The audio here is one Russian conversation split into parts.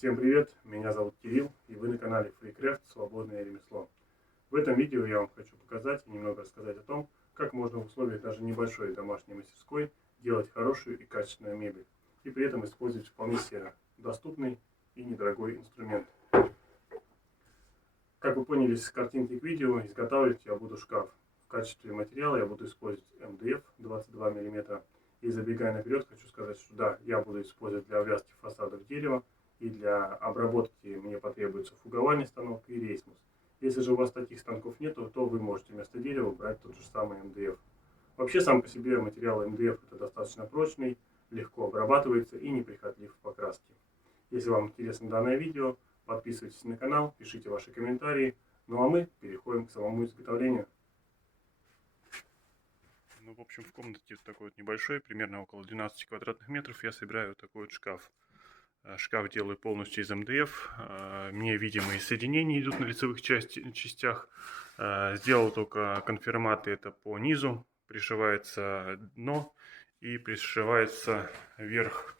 Всем привет, меня зовут Кирилл, и вы на канале FreeCraft Свободное ремесло. В этом видео я вам хочу показать и немного рассказать о том, как можно в условиях даже небольшой домашней мастерской делать хорошую и качественную мебель, и при этом использовать вполне себе доступный и недорогой инструмент. Как вы поняли с картинки к видео, изготавливать я буду шкаф. В качестве материала я буду использовать МДФ 22 мм. И забегая наперед, хочу сказать, что да, я буду использовать для обвязки фасадов дерева, и для обработки мне потребуется фуговальный станок и рейсмус. Если же у вас таких станков нет, то вы можете вместо дерева брать тот же самый МДФ. Вообще сам по себе материал МДФ это достаточно прочный, легко обрабатывается и неприхотлив в покраске. Если вам интересно данное видео, подписывайтесь на канал, пишите ваши комментарии. Ну а мы переходим к самому изготовлению. Ну, в общем, в комнате такой вот небольшой, примерно около 12 квадратных метров, я собираю вот такой вот шкаф. Шкаф делаю полностью из МДФ. Мне видимые соединения идут на лицевых частях. Сделал только конфирматы, это по низу. Пришивается дно и пришивается верх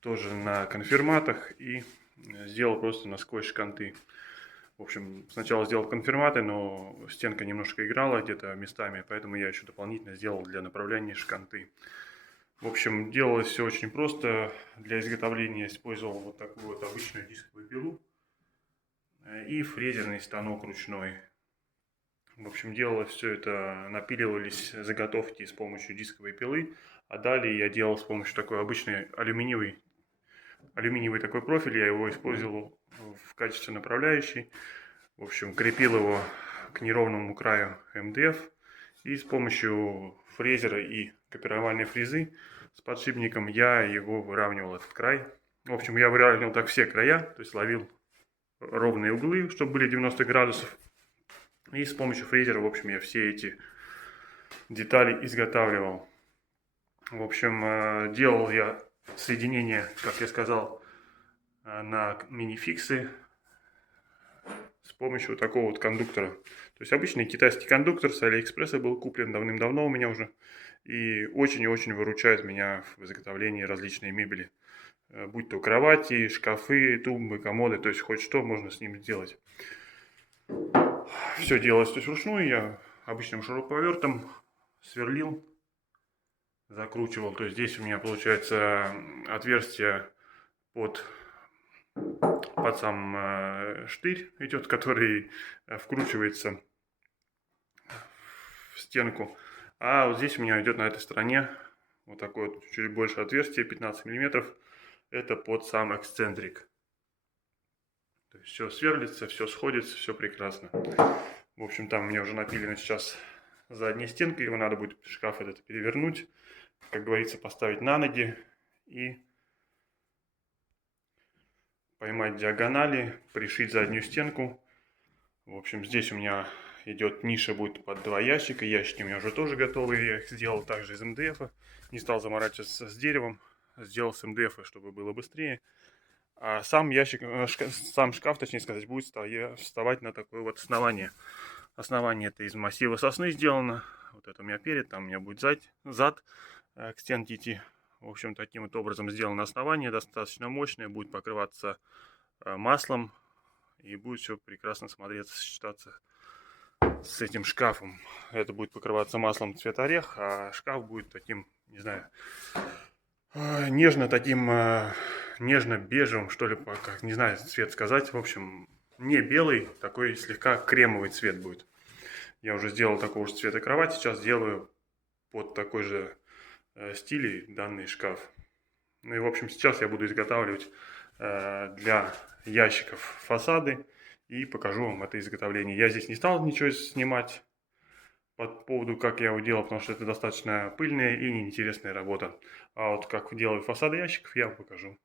тоже на конфирматах. И сделал просто насквозь шканты. В общем, сначала сделал конфирматы, но стенка немножко играла где-то местами, поэтому я еще дополнительно сделал для направления шканты. В общем, делалось все очень просто. Для изготовления использовал вот такую вот обычную дисковую пилу и фрезерный станок ручной. В общем, делалось все это, напиливались заготовки с помощью дисковой пилы, а далее я делал с помощью такой обычной алюминиевый такой профиль, я его использовал в качестве направляющей. В общем, крепил его к неровному краю МДФ и с помощью фрезера и копировальной фрезы с подшипником я его выравнивал, этот край. В общем, я выравнивал так все края, то есть ловил ровные углы, чтобы были 90 градусов. И с помощью фрезера, в общем, я все эти детали изготавливал. В общем, делал я соединение, как я сказал, на мини-фиксы с помощью вот такого вот кондуктора. То есть обычный китайский кондуктор с Алиэкспресса был куплен давным-давно у меня уже. И очень и очень выручает меня в изготовлении различной мебели. Будь то кровати, шкафы, тумбы, комоды, то есть хоть что можно с ним сделать. Все делалось то есть вручную, я обычным шуруповертом сверлил, закручивал. То есть здесь у меня получается отверстие под сам штырь идет, который вкручивается в стенку. А вот здесь у меня идет на этой стороне вот такое вот чуть больше отверстие, 15 мм. Это под сам эксцентрик. То есть все сверлится, все сходится, все прекрасно. В общем, там у меня уже напилена сейчас задняя стенка. Его надо будет шкаф этот перевернуть. Как говорится, поставить на ноги и поймать диагонали, пришить заднюю стенку. В общем, здесь у меня идет ниша, будет под 2 ящика. Ящики у меня уже тоже готовы. Я их сделал также из МДФ. Не стал заморачиваться с деревом. Сделал с МДФ, чтобы было быстрее. А сам ящик, сам шкаф, точнее сказать, будет вставать на такое вот основание. Основание это из массива сосны сделано. Вот это у меня перед, там у меня будет зад к стенке идти. В общем, таким вот образом сделано основание. Достаточно мощное. Будет покрываться маслом. И будет все прекрасно смотреться, сочетаться с этим шкафом. Это будет покрываться маслом цвета орех, а шкаф будет таким, не знаю, нежно таким, нежно-бежевым, что ли, как, не знаю, цвет сказать. В общем, не белый, такой слегка кремовый цвет будет. Я уже сделал такого же цвета кровать, сейчас делаю под такой же стиле данный шкаф. Ну и, в общем, сейчас я буду изготавливать для ящиков фасады и покажу вам это изготовление. Я здесь не стал ничего снимать по поводу, как я его делал, потому что это достаточно пыльная и неинтересная работа. А вот как делаю фасады ящиков, я вам покажу.